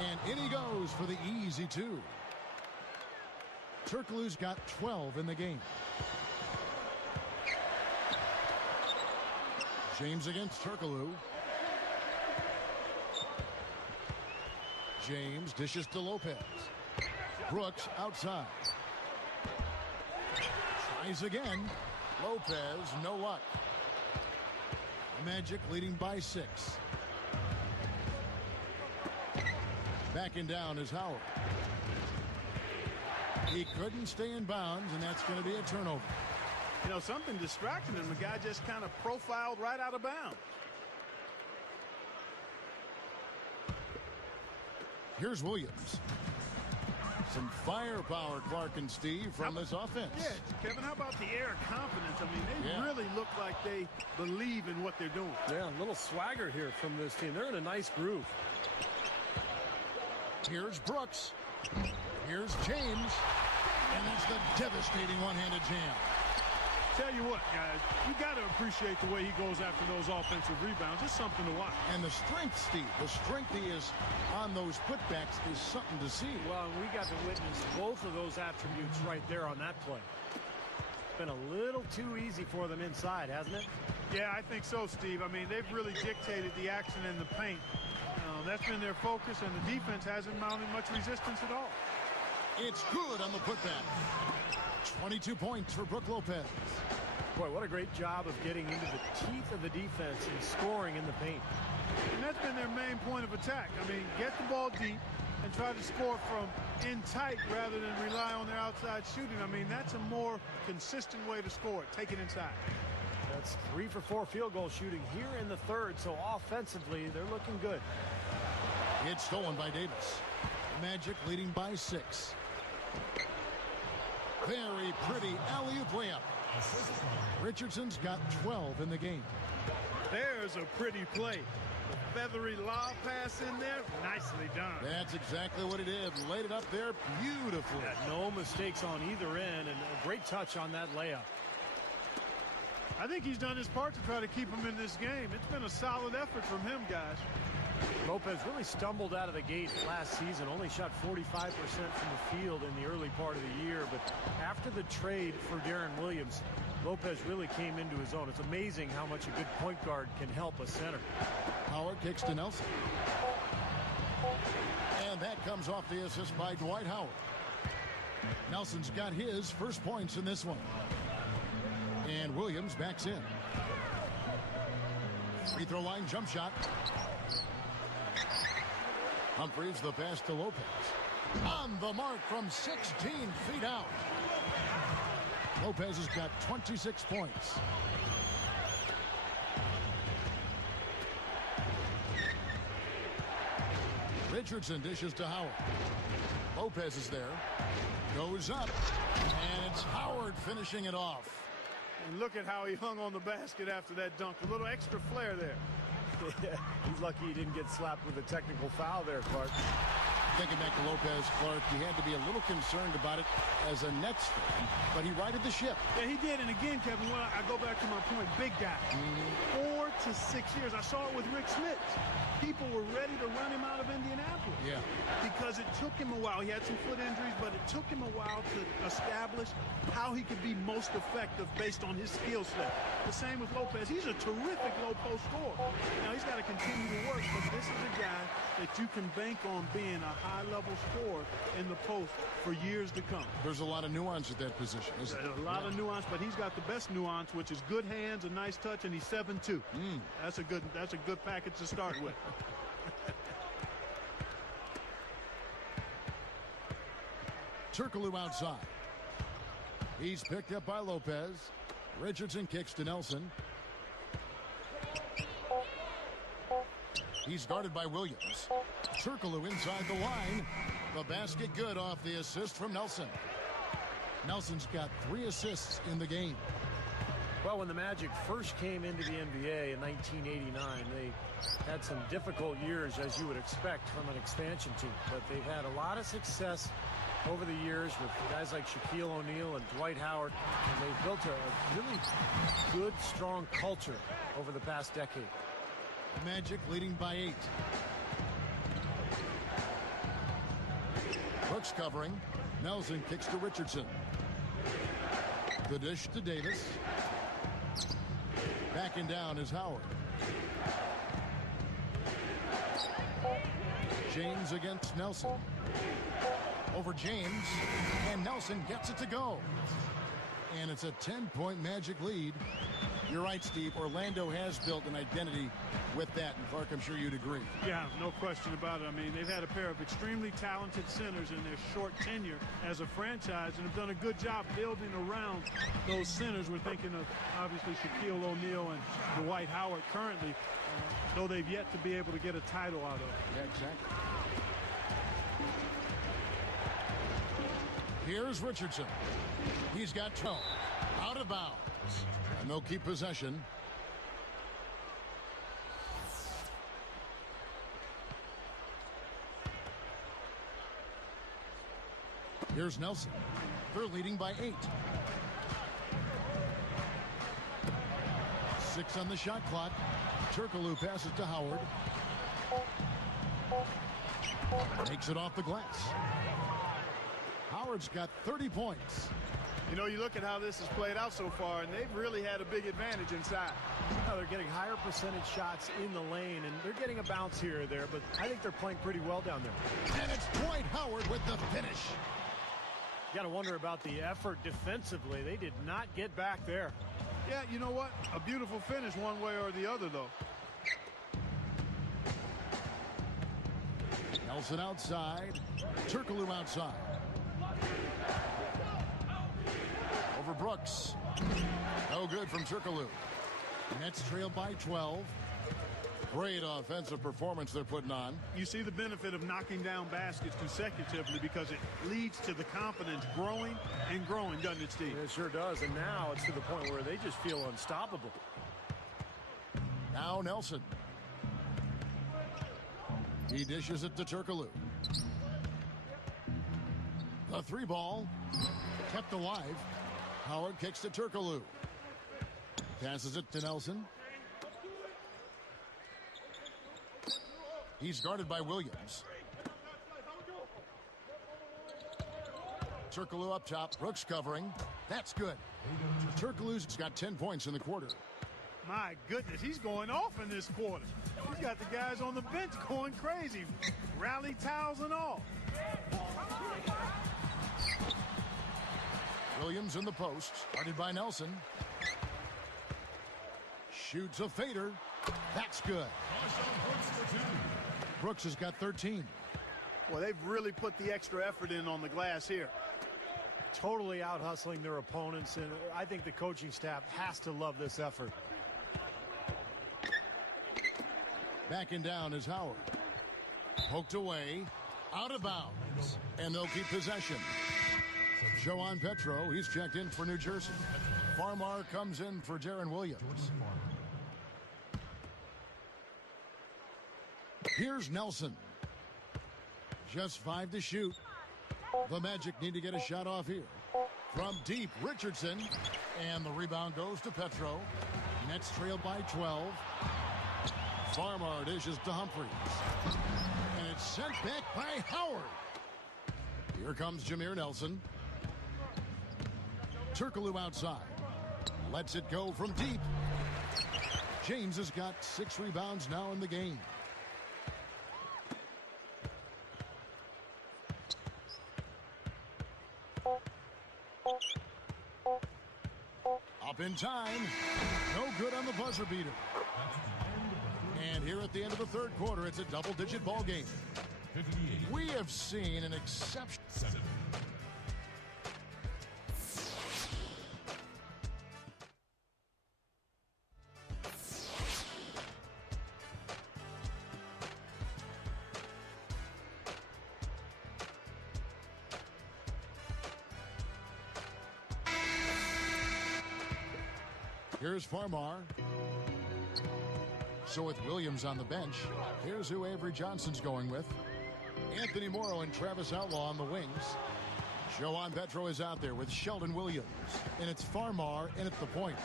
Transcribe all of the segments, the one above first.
And in he goes for the easy 2. Turkoglu's got 12 in the game. James against Turkoglu. James dishes to Lopez. Brooks outside. Tries again. Lopez, no luck. Magic leading by 6. Backing down is Howard. He couldn't stay in bounds, and that's going to be a turnover. You know, something distracted him. The guy just kind of profiled right out of bounds. Here's Williams. Some firepower, Clark and Steve, from this offense. Yeah, Kevin, how about the air confidence? I mean, they really look like they believe in what they're doing. Yeah, a little swagger here from this team. They're in a nice groove. Here's Brooks. Here's James. And that's the devastating one-handed jam. Tell you what, guys, you got to appreciate the way he goes after those offensive rebounds. It's something to watch. And the strength, Steve, the strength he is on those putbacks is something to see. Well, we got to witness both of those attributes right there on that play. It's been a little too easy for them inside, hasn't it? Yeah, I think so, Steve. I mean, they've really dictated the action in the paint. That's been their focus, and the defense hasn't mounted much resistance at all. It's good on the putback. 22 points for Brook Lopez. Boy, what a great job of getting into the teeth of the defense and scoring in the paint. And that's been their main point of attack. I mean, get the ball deep and try to score from in tight rather than rely on their outside shooting. I mean, that's a more consistent way to score it. Take it inside. That's 3 for 4 field goal shooting here in the third, so offensively, they're looking good. It's stolen by Davis. Magic leading by 6. Very pretty alley-oop layup. Richardson's got 12 in the game. There's a pretty play. The feathery lob pass in there, nicely done. That's exactly what it is. Laid it up there beautifully. Yeah, no mistakes on either end, and a great touch on that layup. I think he's done his part to try to keep him in this game. It's been a solid effort from him, guys. Lopez really stumbled out of the gate last season, only shot 45% from the field in the early part of the year. But after the trade for Darren Williams, Lopez really came into his own. It's amazing how much a good point guard can help a center. Howard kicks to Nelson. And that comes off the assist by Dwight Howard. Nelson's got his first points in this one. And Williams backs in. Free throw line jump shot. Humphries the pass to Lopez. On the mark from 16 feet out. Lopez has got 26 points. Richardson dishes to Howard. Lopez is there. Goes up. And it's Howard finishing it off. And look at how he hung on the basket after that dunk. A little extra flair there. Yeah, he's lucky he didn't get slapped with a technical foul there, Clark. Thinking back to Lopez, Clark, he had to be a little concerned about it as a Nets fan, but he righted the ship. Yeah, he did. And again, Kevin, when I go back to my point, big guy. 4 to 6 years. I saw it with Rick Smith. People were ready to run him out of Indianapolis. Yeah. Because it took him a while. He had some foot injuries, but it took him a while to establish how he could be most effective based on his skill set. The same with Lopez. He's a terrific low post scorer. Now, he's got to continue to work, but this is a guy that you can bank on being a high-level scorer in the post for years to come. There's a lot of nuance at that position, isn't there? A lot of nuance, but he's got the best nuance, which is good hands, a nice touch, and he's 7'2". That's a good package to start with. Turkoglu outside. He's picked up by Lopez. Richardson kicks to Nelson. He's guarded by Williams. Turkoglu inside the line. The basket good off the assist from Nelson. Nelson's got 3 assists in the game. Well, when the Magic first came into the NBA in 1989, they had some difficult years, as you would expect from an expansion team. But they've had a lot of success over the years with guys like Shaquille O'Neal and Dwight Howard. And they've built a really good, strong culture over the past decade. Magic leading by 8. Brooks covering. Nelson kicks to Richardson. The dish to Davis. Backing down is Howard. James against Nelson. Over James, and Nelson gets it to go. And it's a 10-point Magic lead. You're right, Steve. Orlando has built an identity with that, and Clark, I'm sure you'd agree. Yeah, no question about it. I mean, they've had a pair of extremely talented centers in their short tenure as a franchise and have done a good job building around those centers. We're thinking of, obviously, Shaquille O'Neal and Dwight Howard currently, though they've yet to be able to get a title out of it. Yeah, exactly. Here's Richardson. He's got 12. Out of bounds. And they'll keep possession. Here's Nelson. They're leading by 8. 6 on the shot clock. Turkoglu passes to Howard. Takes it off the glass. Howard's got 30 points. You know, you look at how this has played out so far, and they've really had a big advantage inside. They're getting higher percentage shots in the lane, and they're getting a bounce here or there, but I think they're playing pretty well down there. And it's Dwight Howard with the finish. You got to wonder about the effort defensively. They did not get back there. Yeah, you know what? A beautiful finish one way or the other, though. Nelson outside. Turkoglu outside. Over Brooks. No good from Turkoglu. Nets trail by 12. Great offensive performance they're putting on. You see the benefit of knocking down baskets consecutively because it leads to the confidence growing and growing, doesn't it, Steve? It sure does, and now it's to the point where they just feel unstoppable. Now Nelson. He dishes it to Turkoglu. The 3 ball kept alive. Howard kicks to Turkoglu. Passes it to Nelson. He's guarded by Williams. Turkoglu up top. Brooks covering. That's good. Turkoglu's got 10 points in the quarter. My goodness, he's going off in this quarter. He's got the guys on the bench going crazy. Rally towels and all. Williams in the post. Guarded by Nelson. Shoots a fader. That's good. Brooks has got 13. Well, they've really put the extra effort in on the glass here. Totally out-hustling their opponents, and I think the coaching staff has to love this effort. Backing down is Howard. Poked away. Out of bounds. And they'll keep possession. Joan Petro, he's checked in for New Jersey. Farmar comes in for Darren Williams. Here's Nelson. Just 5 to shoot. The Magic need to get a shot off here. From deep, Richardson. And the rebound goes to Petro. Nets trail by 12. Farmar dishes to Humphries. And it's sent back by Howard. Here comes Jameer Nelson. Turkoglu outside. Lets it go from deep. James has got 6 rebounds now in the game. Up in time. No good on the buzzer beater. And here at the end of the third quarter, it's a double-digit ball game. We have seen an exception. Here's Farmar. So with Williams on the bench, here's who Avery Johnson's going with. Anthony Morrow and Travis Outlaw on the wings. Joan Petro is out there with Sheldon Williams. And it's Farmar in at the point.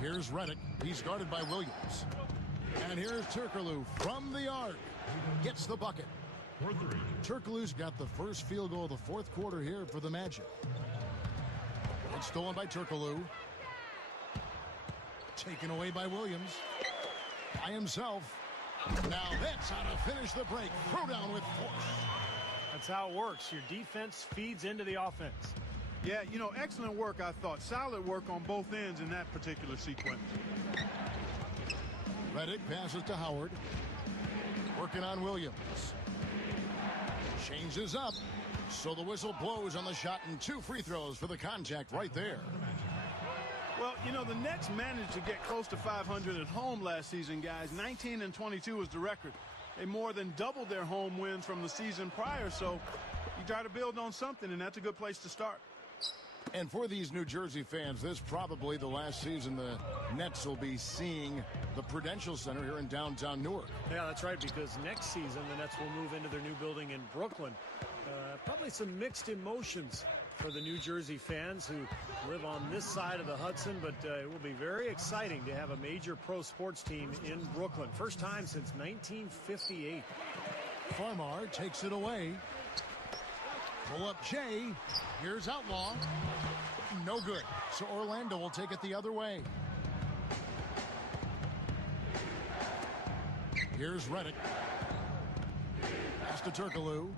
Here's Redick. He's guarded by Williams. And here's Turkoglu from the arc. gets the bucket. Turkoglu's got the first field goal of the fourth quarter here for the Magic. It's stolen by Turkoglu. Taken away by Williams. By himself. Now that's how to finish the break. Throw down with force. That's how it works. Your defense feeds into the offense. Yeah, you know, excellent work, I thought. Solid work on both ends in that particular sequence. Redick passes to Howard. Working on Williams. Changes up. So the whistle blows on the shot and 2 free throws for the contact right there. Well, you know, the Nets managed to get close to 500 at home last season, guys. 19-22 was the record. They more than doubled their home wins from the season prior, so you try to build on something, and that's a good place to start. And for these New Jersey fans, this is probably the last season the Nets will be seeing the Prudential Center here in downtown Newark. Yeah, that's right, because next season the Nets will move into their new building in Brooklyn. Probably some mixed emotions for the New Jersey fans who live on this side of the Hudson, but it will be very exciting to have a major pro sports team in Brooklyn. First time since 1958. Farmar takes it away. Pull up Jay. Here's Outlaw. No good. So Orlando will take it the other way. Here's Redick. Pass to Turkoglu.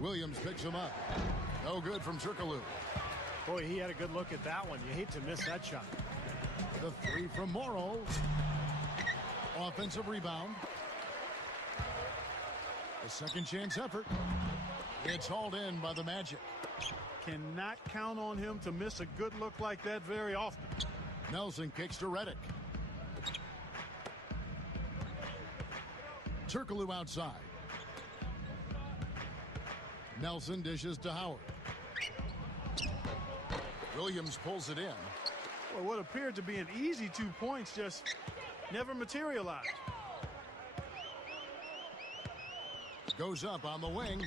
Williams picks him up. No good from Turkoglu. Boy, he had a good look at that one. You hate to miss that shot. The 3 from Morrow. Offensive rebound. A second chance effort. It's hauled in by the Magic. Cannot count on him to miss a good look like that very often. Nelson kicks to Redick. Turkoglu outside. Nelson dishes to Howard. Williams pulls it in. Well, what appeared to be an easy 2 points just never materialized. Goes up on the wing.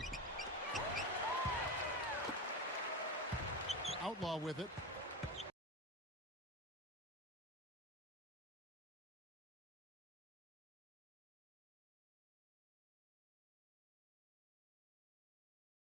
Outlaw with it.